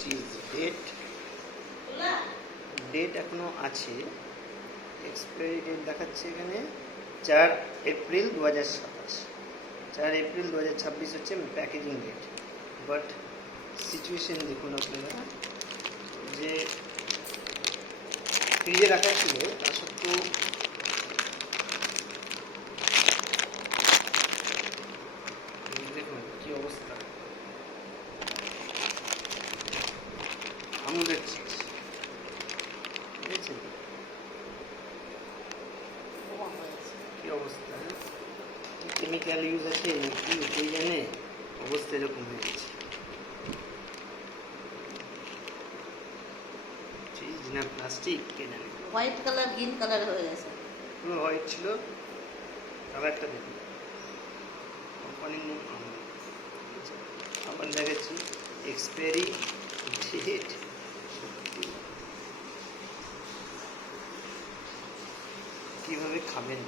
Cheese date এখনো আছে, expiry date দেখাচ্ছে এখানে 4 এপ্রিল 2027। 4 এপ্রিল 2026 হচ্ছে প্যাকেজিং ডেট। বাট সিচুয়েশন দেখুন আপনারা, যে ফ্রিজে রাখা ছিল তা সত্ত্বেও দেখুন কি অবস্থা। আমুলের চিজ বুঝেছেন কি অবস্থা, কেমিক্যাল ইউজ আছে নাকি কে জানে, অবস্থা এরকম হয়ে গেছে। চিজ না প্লাস্টিক কে জানে। হোয়াইট কালার গ্রিন কালার হয়ে গেছে, পুরো হোয়াইট ছিল, কালারটা দেখুন কোম্পানির নেম আমুল। আবার দেখাচ্ছি এক্সপায়ারি ডেট, কীভাবে খাবেন।